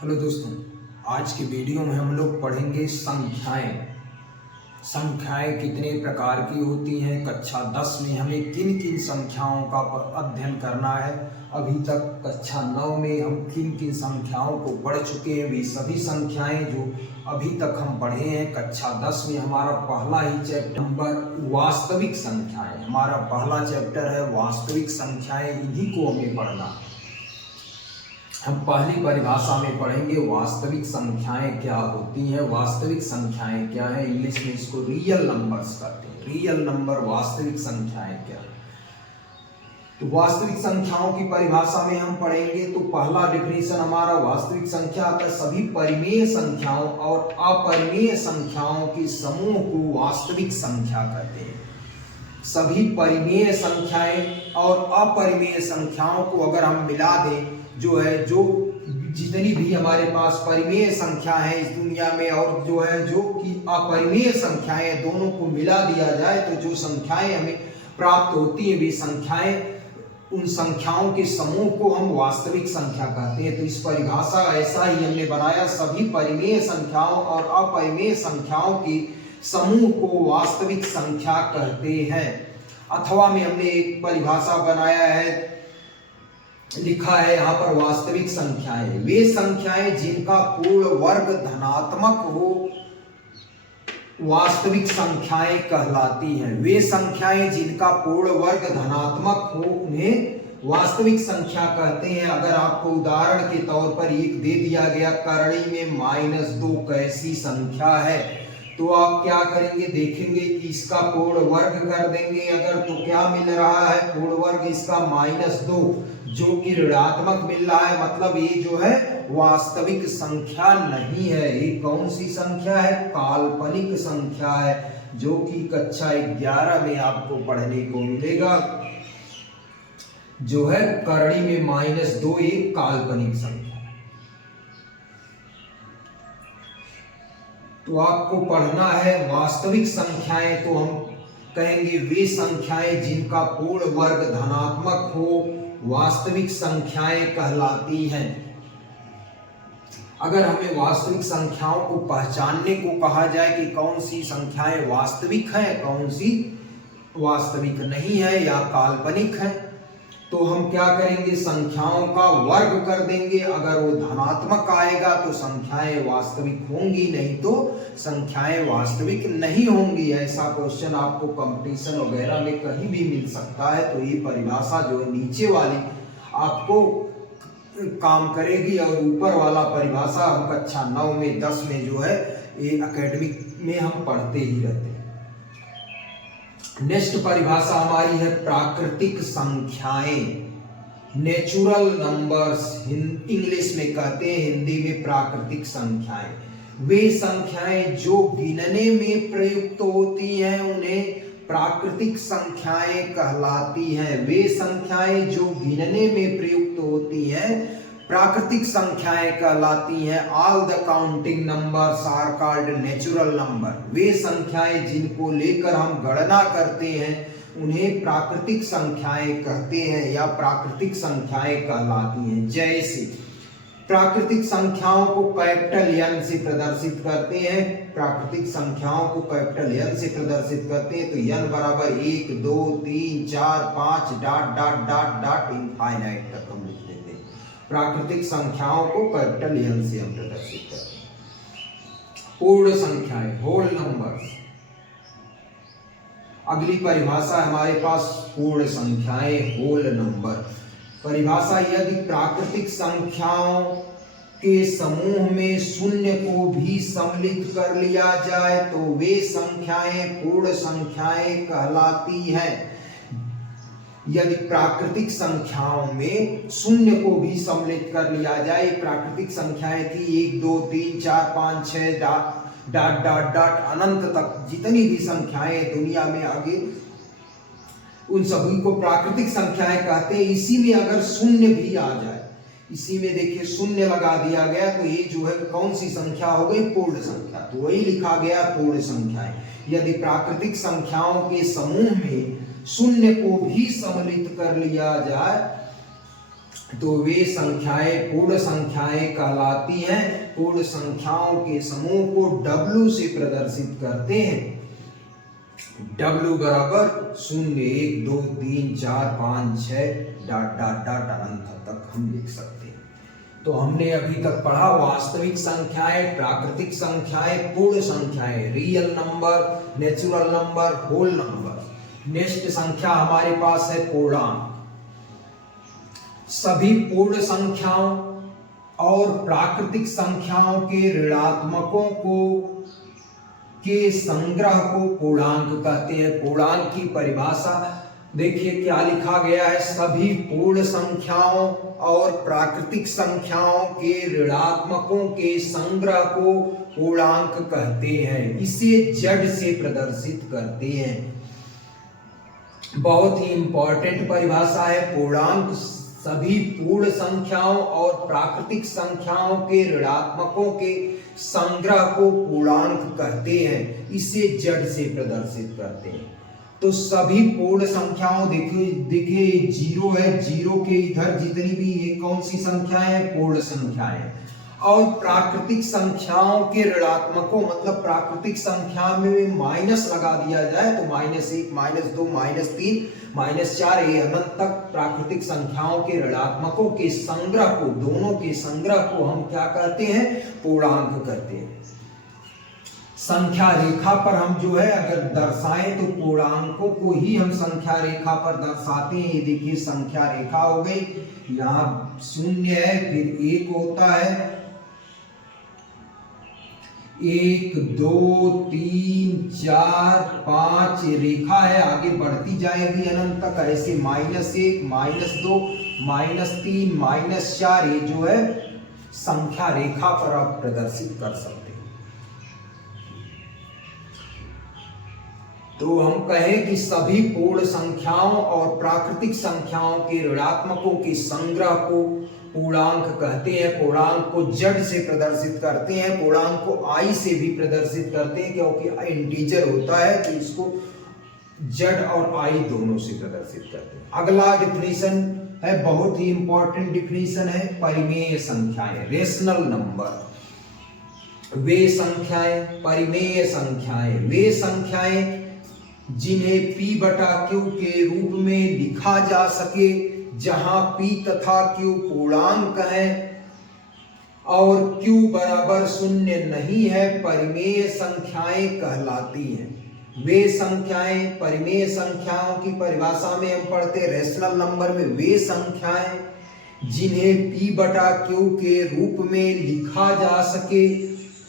Hello दोस्तों, आज की वीडियो में हम लोग पढ़ेंगे संख्याएं। संख्याएं कितने प्रकार की होती हैं, कक्षा 10 में हमें किन किन संख्याओं का अध्ययन करना है। अभी तक कक्षा 9 में हम किन किन संख्याओं को पढ़ चुके हैं, वे सभी संख्याएं जो अभी तक हम पढ़े हैं। कक्षा 10 में हमारा पहला ही चैप्टर नंबर वास्तविक संख्याएं, हमारा पहला चैप्टर है वास्तविक संख्याएं। इन्हीं को हमें पढ़ना है। हम पहली परिभाषा में पढ़ेंगे वास्तविक संख्याएं क्या होती हैं। वास्तविक संख्याएं क्या है, इंग्लिश में इसको रियल नंबर्स कहते हैं। रियल नंबर वास्तविक संख्याएं क्या है। तो वास्तविक संख्याओं की परिभाषा में हम पढ़ेंगे तो पहला डिफिनेशन हमारा वास्तविक संख्या आता है सभी परिमेय संख्याओं और अपरिमेय संख्याओं के समूह को वास्तविक संख्या कहते हैं। सभी परिमेय संख्याएं और अपरिमेय संख्याओं को अगर हम मिला दें, जो जितनी भी हमारे पास परिमेय संख्या है इस दुनिया में और जो कि अपरिमेय संख्याएं, दोनों को मिला दिया जाए तो जो संख्याएं हमें प्राप्त होती है वे संख्याएं, उन संख्याओं के समूह को हम वास्तविक संख्या कहते हैं। तो इस परिभाषा ऐसा ही हमने बनाया, सभी परिमेय संख्याओं और अपरिमेय संख्याओं के समूह को वास्तविक संख्या कहते हैं। अथवा में हमने एक परिभाषा बनाया है, लिखा है यहाँ पर वास्तविक संख्याएं वे संख्याएं जिनका पूर्ण वर्ग धनात्मक हो वास्तविक संख्याएं कहलाती हैं। वे संख्याएं जिनका पूर्ण वर्ग धनात्मक हो उन्हें वास्तविक संख्या कहते हैं। अगर आपको उदाहरण के तौर पर एक दे दिया गया, करणी में -2 कैसी संख्या है, तो आप क्या करेंगे, देखेंगे कि इसका पूर्ण वर्ग कर देंगे अगर, तो क्या मिल रहा है, पूर्ण वर्ग इसका -2 जो कि ऋणात्मक मिल रहा है, मतलब ये जो है वास्तविक संख्या नहीं है। ये कौन सी संख्या है, काल्पनिक संख्या है, जो कि कक्षा 11 में आपको पढ़ने को मिलेगा। जो है करणी में -2 एक काल्पनिक संख्या। तो आपको पढ़ना है वास्तविक संख्याएं, तो हम कहेंगे वे संख्याएं जिनका पूर्ण वर्ग धनात्मक हो वास्तविक संख्याएं कहलाती हैं। अगर हमें वास्तविक संख्याओं को पहचानने को कहा जाए कि कौन सी संख्याएं वास्तविक हैं, कौन सी वास्तविक नहीं है या काल्पनिक है, तो हम क्या करेंगे, संख्याओं का वर्ग कर देंगे। अगर वो धनात्मक आएगा तो संख्याएं वास्तविक होंगी, नहीं तो संख्याएं वास्तविक नहीं होंगी। ऐसा क्वेश्चन आपको कंपटीशन वगैरह में कहीं भी मिल सकता है। तो ये परिभाषा जो है नीचे वाली आपको काम करेगी और ऊपर वाला परिभाषा हम कक्षा 9 में 10 में जो है ये एकेडमिक में हम पढ़ते ही रहते हैं। नेक्स्ट परिभाषा हमारी है प्राकृतिक संख्याएं, नेचुरल नंबर्स इंग्लिश में कहते हैं, हिंदी में प्राकृतिक संख्याएं। वे संख्याएं जो गिनने में प्रयुक्त होती हैं उन्हें प्राकृतिक संख्याएं कहलाती हैं। वे संख्याएं जो गिनने में प्रयुक्त होती हैं प्राकृतिक संख्याएं कहलाती हैं। All the counting numbers are called natural number. वे संख्याएं जिनको लेकर हम गणना करते हैं उन्हें प्राकृतिक संख्याएं कहते हैं या प्राकृतिक संख्याएं कहलाती हैं। जैसे प्राकृतिक संख्याओं को कैपिटल एन से प्रदर्शित करते हैं, प्राकृतिक संख्याओं को कैपिटल एन से प्रदर्शित करते हैं, तो एन बराबर 1 2 3 4 5 dot dot dot dot infinite तक हम लिख देते हैं। प्राकृतिक संख्याओं को कैपिटल एन से हम प्रदर्शित करते हैं। पूर्ण संख्याएं, होल नंबर्स। अगली परिभाषा हमारे पास पूर्ण संख्याएं, होल नंबर। परिभाषा, यदि प्राकृतिक संख्याओं के समूह में शून्य को भी सम्मिलित कर लिया जाए तो वे संख्याएं पूर्ण संख्याएं कहलाती हैं। यदि प्राकृतिक संख्याओं में शून्य को भी सम्मिलित कर लिया जाए, प्राकृतिक संख्याएं थी 1 2 3 4 5 6 डॉट डॉट डॉट अनंत तक जितनी भी संख्याएं दुनिया में आगे, उन सभी को प्राकृतिक संख्याएं कहते हैं। इसी में अगर शून्य भी आ जाए, इसी में देखिए शून्य लगा दिया गया, तो ये जो है कौन सी संख्या हो गई, पूर्ण संख्या। तो वही लिखा गया पूर्ण संख्याएं। यदि प्राकृतिक संख्याओं के समूह में शून्य को भी सम्मिलित कर लिया जाए तो वे संख्याएं पूर्ण संख्याएं कहलाती हैं। पूर्ण संख्याओं के समूह को W से प्रदर्शित करते हैं। W बराबर 0 1 2 3 4 5 6 डॉट डॉट डॉट अनंत तक हम लिख सकते हैं। तो हमने अभी तक पढ़ा वास्तविक संख्याएं, प्राकृतिक संख्याएं, पूर्ण संख्याएं, real number, natural number, whole number. Next संख्या हमारे पास है पूर्णांक। सभी पूर्ण संख्याओं और प्राकृतिक संख्याओं के ऋणात्मकों के संग्रह को पूर्णांक कहते हैं। पूर्णांक की परिभाषा देखिए क्या लिखा गया है, सभी पूर्ण संख्याओं और प्राकृतिक संख्याओं के ऋणात्मकों के संग्रह को पूर्णांक कहते हैं। इसे जड़ से प्रदर्शित करते हैं। बहुत ही इंपॉर्टेंट परिभाषा है पूर्णांक। सभी पूर्ण संख्याओं और प्राकृतिक संख्याओं के ऋणात्मकों के संग्रह को पूर्णांक कहते हैं। इसे जड़ से प्रदर्शित करते हैं। तो सभी पूर्ण संख्याओं देखिए 0 है, 0 के इधर जितनी भी ये कौन सी संख्याएं हैं, पूर्ण संख्याएं। और प्राकृतिक संख्याओं के ऋणात्मकों मतलब प्राकृतिक संख्या में माइनस लगा दिया जाए तो -1 -2 -3 -4 ये अनंत तक प्राकृतिक संख्याओं के ऋणात्मकों के संग्रह को, दोनों के संग्रह को हम क्या कहते हैं, पूर्णांक कहते हैं। संख्या रेखा पर हम जो है अगर दर्शाएं तो पूर्णांकों को ही हम संख्या रेखा पर दर्शाते हैं। ये देखिए संख्या रेखा हो गई, यहाँ 0 है, फिर 1 होता है, 1 2 3 4 5 रेखा है, आगे बढ़ती जाएगी अनंत तक। ऐसे -1 -2 -3 -4 ये जो है संख्या रेखा पर आप प्रदर्शित कर सकते हैं। तो हम कहें कि सभी पूर्ण संख्याओं और प्राकृतिक संख्याओं के ऋणात्मकों के संग्रह को पूर्णांक कहते हैं। पूर्णांक को जड़ से प्रदर्शित करते हैं। पूर्णांक को आई से भी प्रदर्शित करते हैं क्योंकि इंटीजर होता है तो इसको जड़ और आई दोनों से प्रदर्शित करते हैं। अगला डिफिनीशन है, बहुत ही इंपॉर्टेंट डिफिनीशन है, परिमेय संख्याएं, रेशनल नंबर। वे संख्याएं, परिमेय संख्याएं, वे संख्याएं जिन्हें P/Q के रूप में लिखा जा सके, जहां P तथा Q पूर्णांक है और Q बराबर 0 नहीं है, परिमेय संख्याएं कहलाती हैं। वे संख्याएं, परिमेय संख्याओं की परिभाषा में हम पढ़ते रेशनल नंबर में, वे संख्याएं जिन्हें P/Q के रूप में लिखा जा सके,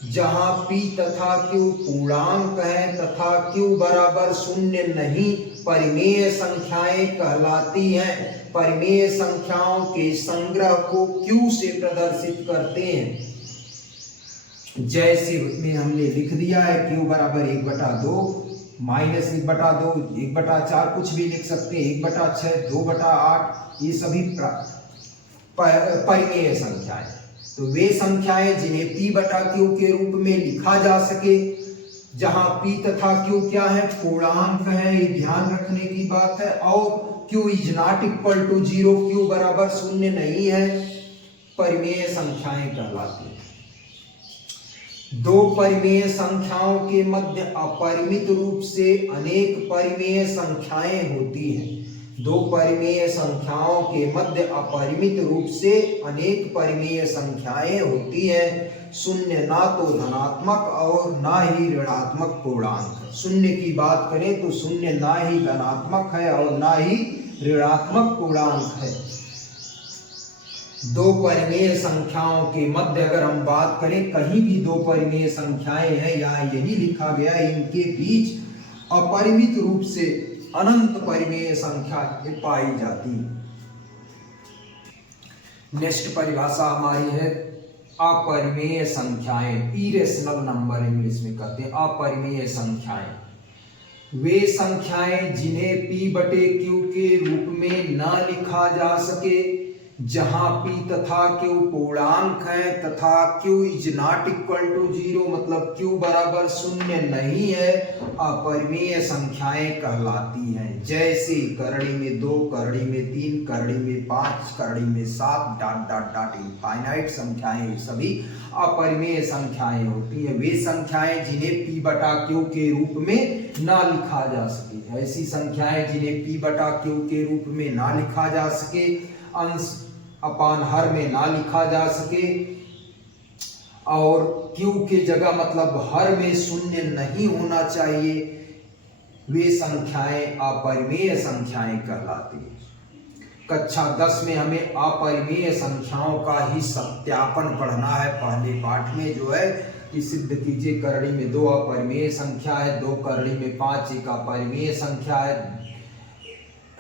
जहां P तथा Q पूर्णांक है तथा Q बराबर 0 नहीं, परिमेय संख्याएं कहलाती हैं। परिमेय संख्याओं के संग्रह को Q से प्रदर्शित करते हैं। जैसे में हमने लिख दिया है Q बराबर 1/2 -1/2 1/4 कुछ भी लिख सकते हैं, 1/6 2/8 ये सभी परिमेय संख्याएं। तो वे संख्याएं जिन्हें P/Q के रूप में लिखा जा सके, जहां P तथा Q क्या है, पूर्णांक है, ये ध्यान रखने की बात है। और Q is not equal to 0, Q बराबर 0 नहीं है, परिमेय संख्याएं कहलाती हैं। दो परिमेय संख्याओं के मध्य अपरिमित रूप से अनेक परिमेय संख्याएं होती हैं। दो परिमेय संख्याओं के मध्य अपरिमित रूप से अनेक परिमेय संख्याएं होती हैं। शून्य ना तो धनात्मक और ना ही ऋणात्मक पूर्णांक। शून्य की बात करें तो शून्य ना ही धनात्मक है और ना ही ऋणात्मक पूर्णांक है। दो परिमेय संख्याओं के मध्य अगर हम बात करें, कहीं भी दो परिमेय संख्याएं हैं, यहाँ यही लिखा गया है, इनके बीच अपरिमित रूप से अनंत परिमेय संख्या पाई जाती है। नेक्स्ट परिभाषा हमारी है अपरिमेय संख्याएं, इरेशनल नंबर इंग्लिश में कहते हैं। अपरिमेय संख्याएं वे संख्याएं जिन्हें P/Q के रूप में न लिखा जा सके, जहां p तथा q पूर्णांक है तथा q is not equal to 0 मतलब q बराबर शून्य नहीं है, अपरिमेय संख्याएं कहलाती हैं। जैसे करड़ी में 2, करड़ी में 3, करड़ी में 5, करड़ी में 7 डॉट डॉट डॉट इनफाइनाइट संख्याएं सभी अपरिमेय संख्याएं होती हैं। वे संख्याएं जिन्हें p बटा q के रूप में ना लिखा जा सके, ऐसी संख्याएं जिन्हें p बटा q के रूप में ना लिखा जा सके, अंश अपान हर में ना लिखा जा सके और q के जगह मतलब हर में शून्य नहीं होना चाहिए, वे संख्याएं अपरिमेय संख्याएं कहलाती हैं। कक्षा 10 में हमें अपरिमेय संख्याओं का ही सत्यापन पढ़ना है। पहले पाठ में जो है कि सिद्ध कीजिए करड़ी में 2 अपरिमेय संख्या है, 2 करड़ी में 5 एक अपरिमेय संख्या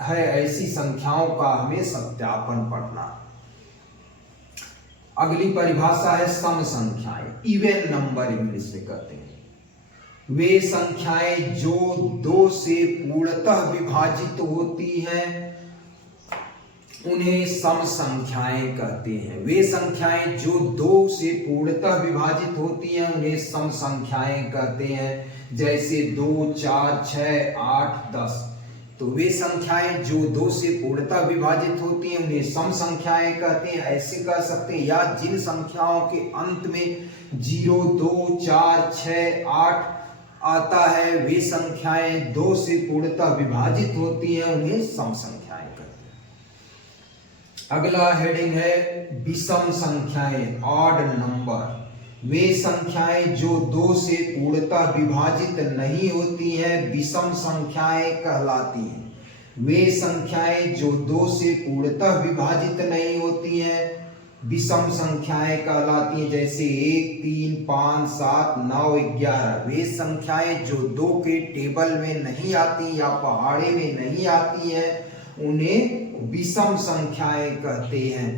है, ऐसी संख्याओं का हमें सत्यापन पढ़ना। अगली परिभाषा है सम संख्याएं, इवन नंबर इंग्लिश में कहते हैं। वे संख्याएं जो 2 से पूर्णतः विभाजित होती हैं उन्हें सम संख्याएं कहते हैं। वे संख्याएं जो 2 से पूर्णतः विभाजित होती हैं उन्हें सम संख्याएं कहते हैं। जैसे 2, 4, 6, 8, 10। तो वे संख्याएं जो 2 से पूर्णतः विभाजित होती हैं उन्हें सम संख्याएं कहते हैं। ऐसे कह सकते हैं, या जिन संख्याओं के अंत में 0, 2, 4, 6, 8 आता है वे संख्याएं 2 से पूर्णतः विभाजित होती हैं उन्हें सम संख्याएं कहते हैं। अगला हेडिंग है विषम संख्याएं, ऑड नंबर। वे संख्याएं जो 2 से पूर्णतः विभाजित नहीं होती हैं विषम संख्याएं कहलाती हैं। वे संख्याएं जो 2 से पूर्णतः विभाजित नहीं होती हैं विषम संख्याएं कहलाती हैं। जैसे 1, 3, 5, 7, 9, 11। वे संख्याएं जो 2 के टेबल में नहीं आती या पहाड़े में नहीं आती हैं उन्हें विषम संख्याएं कहते हैं।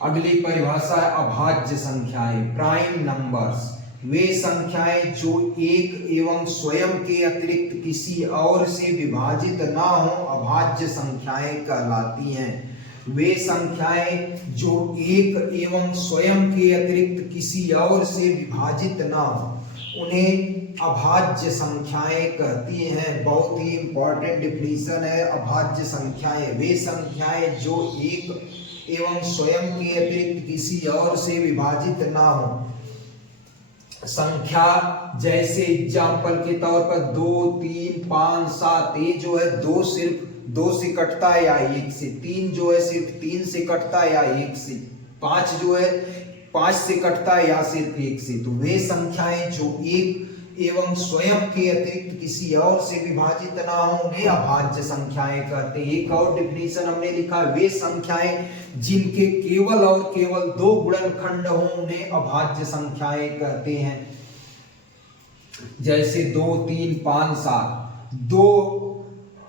अगली परिभाषा है अभाज्य संख्याएं, प्राइम नंबर्स। वे संख्याएं जो एक एवं स्वयं के अतिरिक्त किसी और से विभाजित ना हो अभाज्य संख्याएं कहलाती हैं। वे संख्याएं जो एक एवं स्वयं के अतिरिक्त किसी और से विभाजित ना हो उन्हें अभाज्य संख्याएं कहती हैं। बहुत ही इंपॉर्टेंट डिफिनीशन है अभाज्य संख्याएं। वे संख्याएं जो एक एवं स्वयं के अतिरिक्त किसी और से विभाजित ना हो। संख्या जैसे एग्जाम्पल के तौर पर 2, 3, 5, 7। ये जो है 2 सिर्फ 2 से कटता है या 1 से, 3 जो है सिर्फ 3 से कटता है या 1 से, 5 जो है 5 से कटता है या सिर्फ 1 से। तो वे संख्याएं जो एक एवं स्वयं के अतिरिक्त किसी और से विभाजित ना हो उन्हें अभाज्य संख्याएं कहते हैं। एक और डिफिनीशन हमने लिखा, वे संख्याएं जिनके केवल और केवल 2 गुणनखंड हो उन्हें अभाज्य संख्याएं कहते हैं। जैसे 2, 3, 5, 7। 2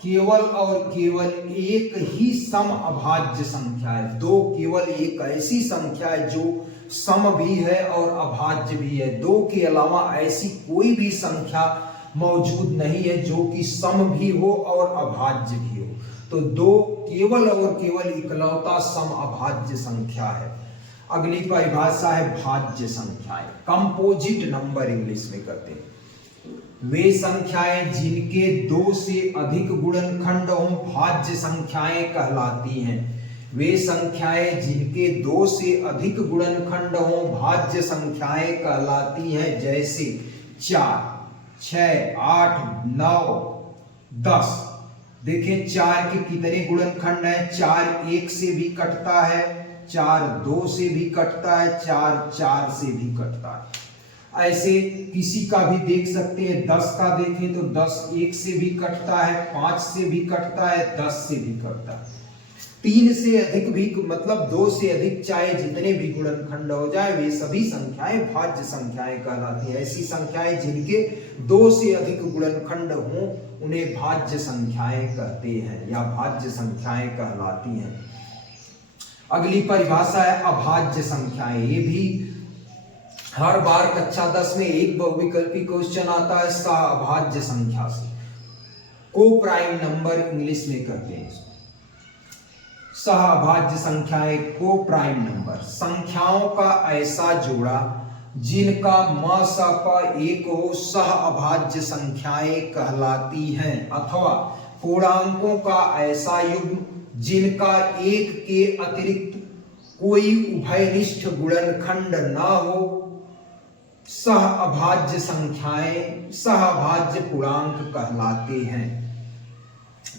केवल और केवल एक ही सम अभाज्य संख्या है। 2 केवल एक ऐसी संख्या है जो सम भी है और अभाज्य भी है। 2 के अलावा ऐसी कोई भी संख्या मौजूद नहीं है जो कि सम भी हो और अभाज्य भी हो। तो 2 केवल और केवल इकलौता सम अभाज्य संख्या है। अगली परिभाषा है भाज्य संख्याएं, कंपोजिट नंबर इंग्लिश में कहते हैं। वे संख्याएं जिनके 2 से अधिक गुणनखंड हो भाज्य संख्याएं कहलाती हैं। वे संख्याएं जिनके 2 से अधिक गुणनखंड हो भाज्य संख्याएं कहलाती हैं। जैसे 4, 6, 8, 9, 10। देखें 4 के कितने गुणनखंड हैं। 4 1 से भी कटता है, 4 2 से भी कटता है, 4 4 से भी कटता है। ऐसे किसी का भी देख सकते हैं। 10 का देखें तो 10 1 से भी कटता है, 5 से भी कटता है, 10 से भी कटता है। 3 से अधिक भी मतलब 2 से अधिक चाहे जितने भी गुणनखंड हो जाए वे सभी संख्याएं भाज्य संख्याएं कहलाती हैं। ऐसी संख्याएं जिनके 2 से अधिक गुणनखंड हों उन्हें भाज्य संख्याएं कहते हैं या भाज्य संख्याएं कहलाती हैं। अगली परिभाषा है अभाज्य संख्याएं। ये भी हर बार कक्षा 10 में एक बहुविकल्पी क्वेश्चन आता है अभाज्य संख्या से। को प्राइम नंबर इंग्लिश में कहते हैं। सहअभाज्य संख्याएं को प्राइम नंबर, संख्याओं का ऐसा जोड़ा जिनका म स प एक हो सहअभाज्य संख्याएं कहलाती हैं। अथवा पूर्णांकों का ऐसा युग्म जिनका एक के अतिरिक्त कोई उभयनिष्ठ गुणनखंड न हो सहअभाज्य संख्याएं सहअभाज्य पूर्णांक कहलाते हैं।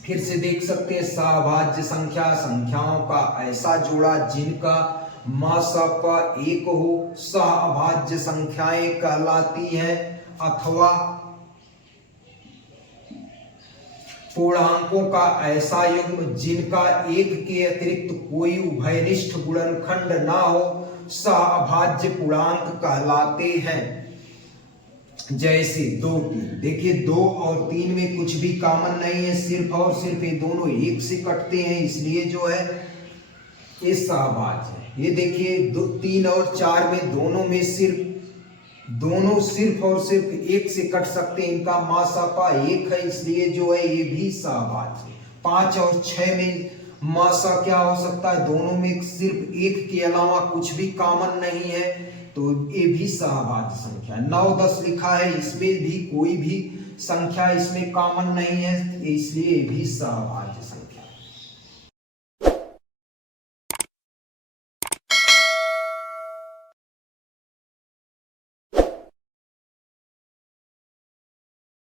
फिर से देख सकते हैं, सहअभाज्य संख्या संख्याओं का ऐसा जोड़ा जिनका म स प एक हो सहअभाज्य संख्याएं कहलाती हैं। अथवा पूर्णांकों का ऐसा युग्म जिनका एक के अतिरिक्त कोई उभयनिष्ठ गुणनखंड ना हो सहअभाज्य पूर्णांक कहलाते हैं। जैसे 2 3, देखिए 2 और 3 में कुछ भी कॉमन नहीं है, सिर्फ और सिर्फ ये दोनों एक से कटते हैं, इसलिए जो है ये सहअभाज्य है। ये देखिए 3 और 4 में दोनों सिर्फ और सिर्फ एक से कट सकते हैं, इनका म स प एक है, इसलिए जो है ये भी सहअभाज्य है। 5 और 6 में म स क्या हो सकता है, दोनों में सिर्फ एक के अलावा कुछ भी कॉमन नहीं है, तो ये भी सहअभाज्य संख्या। 9 10 लिखा है, इसमें भी कोई भी संख्या इसमें कॉमन नहीं है, इसलिए ये भी सहअभाज्य